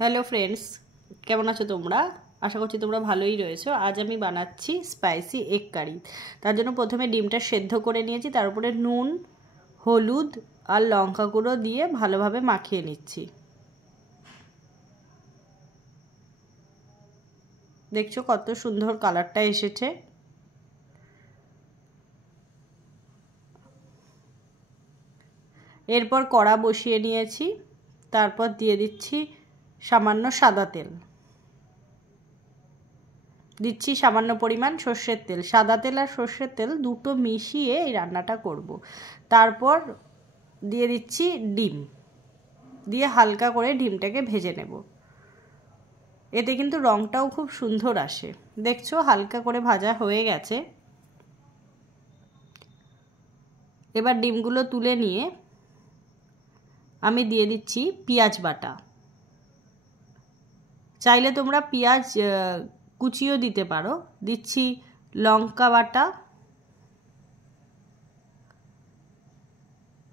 Hello friends, কেমন আছো তোমরা? আশা করছি তোমরা ভালোই রয়েছো। আজ আমি বানাচ্ছি স্পাইসি এগ কারি। তার জন্য প্রথমে ডিমটা সেদ্ধ করে নিয়েছি, তার উপরে নুন, হলুদ আর লঙ্কা গুঁড়ো দিয়ে ভালোভাবে মাখিয়ে নিচ্ছি। দেখছো কত সুন্দর কালারটা এসেছে। এরপর কড়া বসিয়ে নিয়েছি, তারপর দিয়ে দিচ্ছি সামান্য সাদা তেল, দিচ্ছি সামান্য পরিমাণ সর্ষের তেল। সাদা তেল আর সর্ষের তেল দুটো মিশিয়ে এই রান্নাটা করব। তারপর দিয়ে দিচ্ছি ডিম, দিয়ে হালকা করে ডিমটাকে ভেজে নেব। এতে কিন্তু রঙটাও খুব সুন্দর আসে। দেখছো হালকা করে ভাজা হয়ে গেছে। এবার ডিমগুলো তুলে নিয়ে আমি দিয়ে দিচ্ছি পেঁয়াজ বাটা। চাইলে তোমরা পেঁয়াজ কুচিও দিতে পারো। দিচ্ছি লঙ্কা বাটা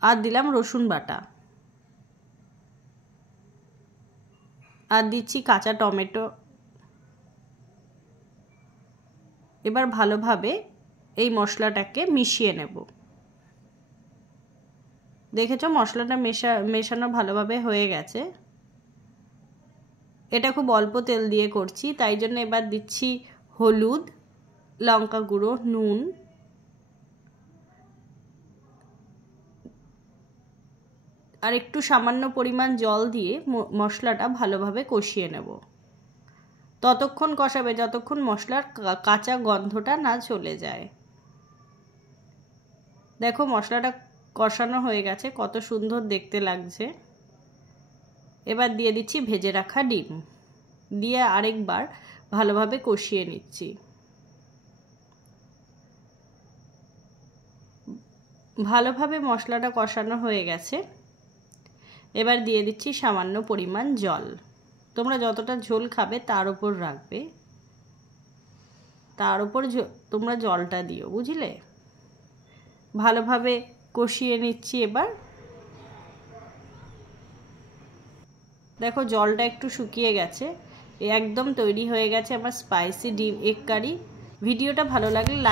আর দিলাম রসুন বাটা আর দিচ্ছি কাঁচা টমেটো। এবার ভালোভাবে এই মশলাটাকে মিশিয়ে নেব। দেখেছো মশলাটা মেশানো ভালোভাবে হয়ে গেছে। এটা খুব অল্প তেল দিয়ে করছি, তাই জন্য এবার দিচ্ছি হলুদ, লঙ্কা গুঁড়ো, নুন আর একটু সামান্য পরিমাণ জল দিয়ে মশলাটা ভালোভাবে কষিয়ে নেব। ততক্ষণ কষাবে যতক্ষণ মশলার কাঁচা গন্ধটা না চলে যায়। দেখো মশলাটা কষানো হয়ে গেছে, কত সুন্দর দেখতে লাগছে। এবার দিয়ে দিচ্ছি ভেজে রাখা ডিম, দিয়ে আরেকবার ভালোভাবে কষিয়ে নিচ্ছি। ভালোভাবে মশলাটা কষানো হয়ে গেছে। এবার দিয়ে দিচ্ছি সামান্য পরিমাণ জল। তোমরা যতটা ঝোল খাবে তার উপর রাখবে, তার উপর তোমরা জলটা দিও, বুঝলে? ভালোভাবে কষিয়ে নিচ্ছি। এবার দেখো জলটা একটু শুকিয়ে গেছে, একদম তৈরি হয়ে গেছে আমার স্পাইসি ডিম এগ কারি। ভিডিওটা ভালো লাগলে লাইক